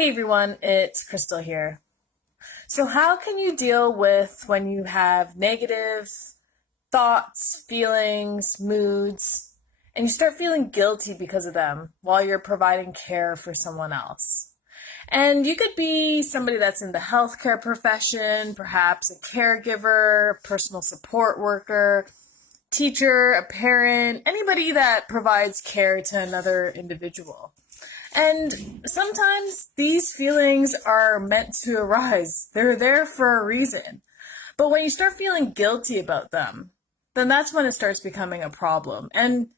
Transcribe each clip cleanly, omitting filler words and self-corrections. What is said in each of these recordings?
Hey everyone, it's Crystal here. So, how can you deal with when you have negative thoughts, feelings, moods, and you start feeling guilty because of them while you're providing care for someone else? And you could be somebody that's in the healthcare profession, perhaps a caregiver, personal support worker, teacher, a parent, anybody that provides care to another individual. And sometimes these feelings are meant to arise. They're there for a reason. But when you start feeling guilty about them, then that's when it starts becoming a problem. And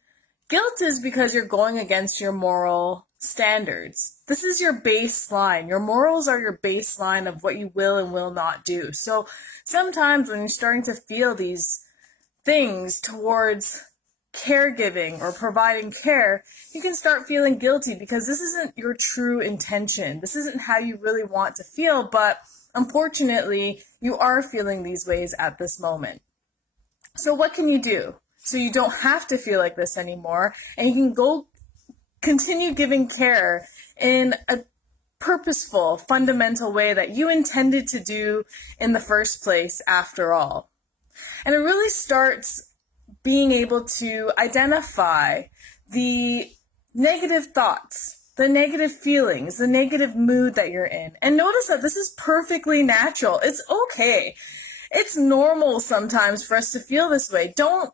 guilt is because you're going against your moral standards. This is your baseline. Your morals are your baseline of what you will and will not do. So sometimes when you're starting to feel these things towards caregiving or providing care, you can start feeling guilty because this isn't your true intention. This isn't how you really want to feel, but unfortunately, you are feeling these ways at this moment. So what can you do? So you don't have to feel like this anymore, and you can go continue giving care in a purposeful, fundamental way that you intended to do in the first place after all. And it really starts being able to identify the negative thoughts, the negative feelings, the negative mood that you're in. And notice that this is perfectly natural. It's okay. It's normal sometimes for us to feel this way. Don't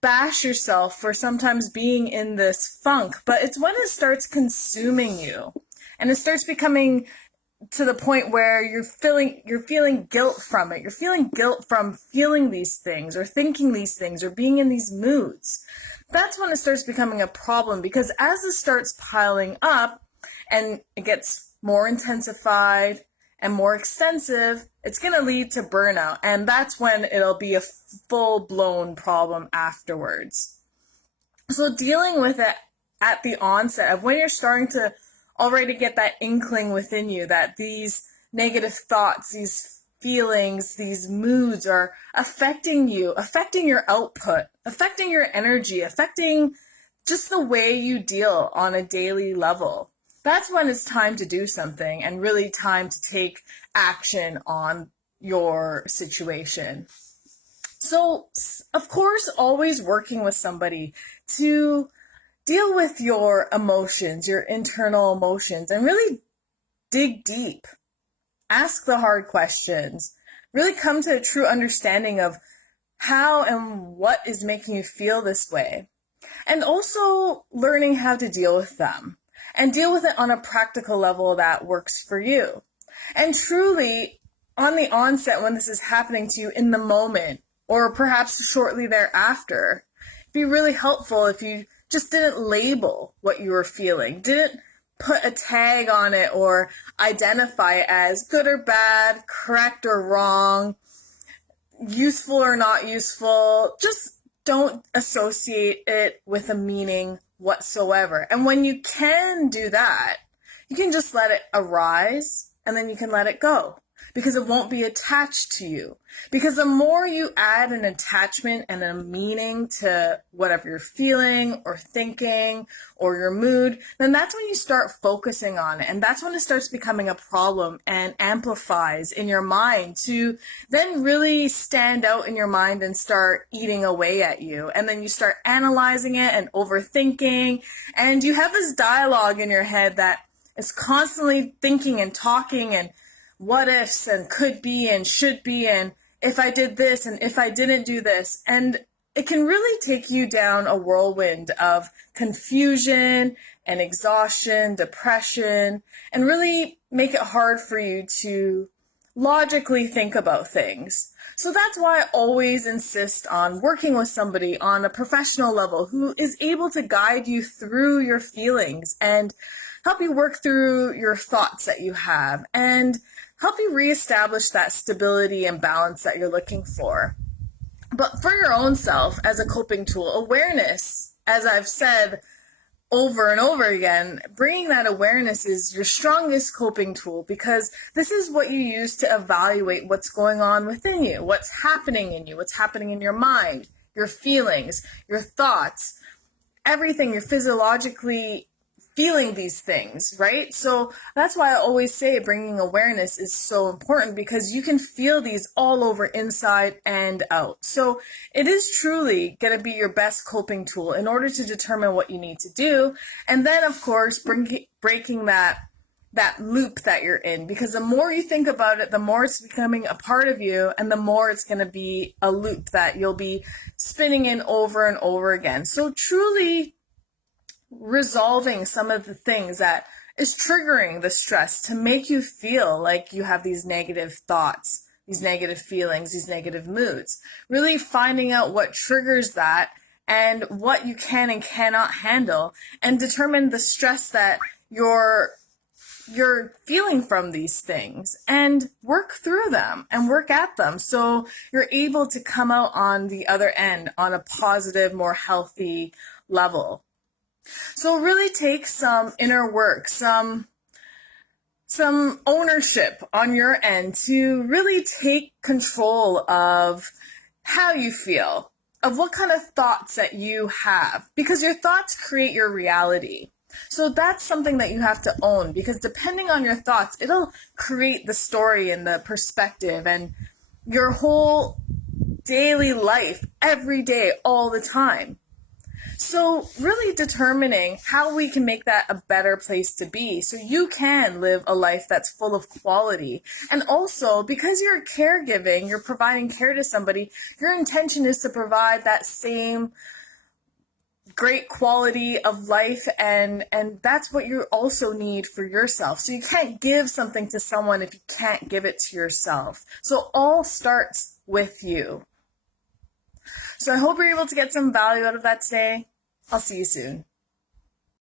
bash yourself for sometimes being in this funk, but it's when it starts consuming you and it starts becoming to the point where you're feeling guilt from it. You're feeling guilt from feeling these things or thinking these things or being in these moods. That's when it starts becoming a problem, because as it starts piling up and it gets more intensified and more extensive, it's going to lead to burnout. And that's when it'll be a full-blown problem afterwards. So dealing with it at the onset of when you're starting to already get that inkling within you that these negative thoughts, these feelings, these moods are affecting you, affecting your output, affecting your energy, affecting just the way you deal on a daily level. That's when it's time to do something and really time to take action on your situation. So, of course, always working with somebody to deal with your emotions, your internal emotions, and really dig deep. Ask the hard questions. Really come to a true understanding of how and what is making you feel this way. And also learning how to deal with them and deal with it on a practical level that works for you. And truly, on the onset, when this is happening to you in the moment, or perhaps shortly thereafter, it'd be really helpful if you just didn't label what you were feeling, didn't put a tag on it or identify it as good or bad, correct or wrong, useful or not useful. Just don't associate it with a meaning whatsoever. And when you can do that, you can just let it arise and then you can let it go, because it won't be attached to you. Because the more you add an attachment and a meaning to whatever you're feeling or thinking or your mood, then that's when you start focusing on it. And that's when it starts becoming a problem and amplifies in your mind to then really stand out in your mind and start eating away at you. And then you start analyzing it and overthinking. And you have this dialogue in your head that is constantly thinking and talking and what ifs and could be and should be and if I did this and if I didn't do this. And it can really take you down a whirlwind of confusion and exhaustion, depression, and really make it hard for you to logically think about things. So that's why I always insist on working with somebody on a professional level who is able to guide you through your feelings and help you work through your thoughts that you have and help you reestablish that stability and balance that you're looking for. But for your own self, as a coping tool, awareness, as I've said over and over again, bringing that awareness is your strongest coping tool, because this is what you use to evaluate what's going on within you, what's happening in you, what's happening in your mind, your feelings, your thoughts, everything. You're physiologically feeling these things, right? So that's why I always say bringing awareness is so important, because you can feel these all over, inside and out. So it is truly going to be your best coping tool in order to determine what you need to do. And then, of course, breaking that loop that you're in, because the more you think about it, the more it's becoming a part of you, and the more it's going to be a loop that you'll be spinning in over and over again. So truly resolving some of the things that is triggering the stress to make you feel like you have these negative thoughts, these negative feelings, these negative moods. Really finding out what triggers that and what you can and cannot handle, and determine the stress that you're feeling from these things, and work through them and work at them so you're able to come out on the other end on a positive, more healthy level. So really take some inner work, some ownership on your end to really take control of how you feel, of what kind of thoughts that you have, because your thoughts create your reality. So that's something that you have to own, because depending on your thoughts, it'll create the story and the perspective and your whole daily life, every day, all the time. So really determining how we can make that a better place to be so you can live a life that's full of quality. And also, because you're caregiving, you're providing care to somebody, your intention is to provide that same great quality of life, and that's what you also need for yourself. So you can't give something to someone if you can't give it to yourself. So all starts with you. So I hope you're able to get some value out of that today. I'll see you soon.